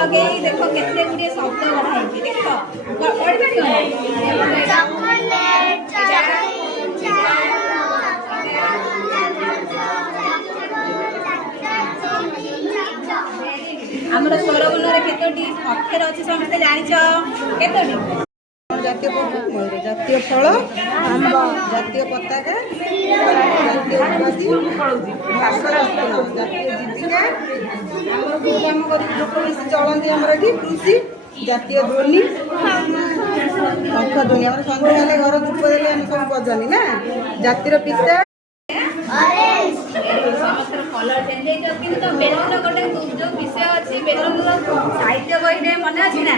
लगे देख केते गुडे शब्द बढ़ाई देख पढ़ आमर स्वरबर्ण केतोटी अक्षर अच्छी समस्ते जानिछ केतोटी जातीय पर्व जातीय फल आंब जातीय पताका जातीय उपाधि भाषा जातीय जीविका काम कर लोक बेसी चलती आम कृषि जातीय ध्वनि शंख ध्वनि आम सन्ध्या हेल्ले घर धूप देले आम सब बजानी ना जातिर पिता कलर चेंज तो बेलून गोटे जो विषय अच्छी बेलून साहित्य बही मन अच्छी ना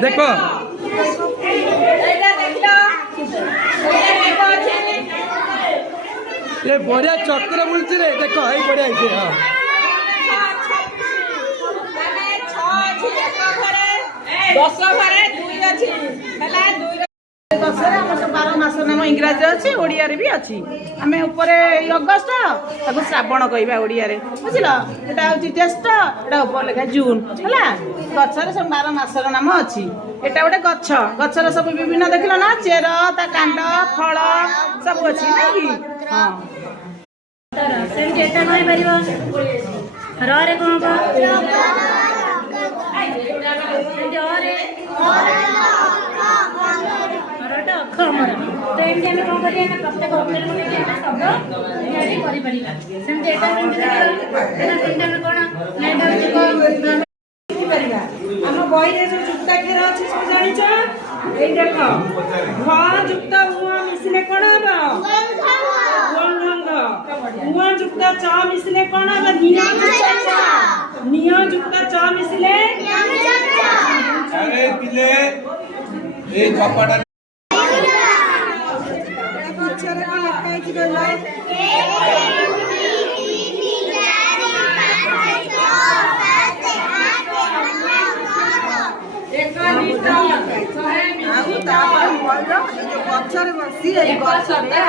देखो ये बढ़िया चक्र बुलची रे देखो ये बढ़िया है हां 10 घरे 2 अछि हला 2 दशरे हम सब 12 मास नाम इंग्रजी अछि ओडिया रे भी अछि हमें ऊपर अगस्त ताको श्रावण कहबा ओडिया रे बुझिलो एटा होची ज्येष्ठ एटा ऊपर लेखा जून हला गछरे सब 12 मासर नाम अछि एटा गोटे गछ गछर सब विभिन्न देखिलो ना चेर ता कांड फल सब अछि ना कि हां सेम जेटा कहि परिबो र रे कोन को रे रटा अखमर तो एंडी हम कोन करिया ना प्रत्येक अक्षर में एटा शब्द यानी करि परिला सेम जेटा में एटा तीनटा में कोन नेटा होची को हम बही रे जो जुक्ताक्षर अछि सब जानि छ एई देखो घ जुक्त उ मिसले कोन हबो गंध उ जुक्त च मिसले कोन हबो निय जुक्त च मिसले अरे पिले ए चपाटा अक्षर को लिखाई छी बोला गछरे बसी गछरे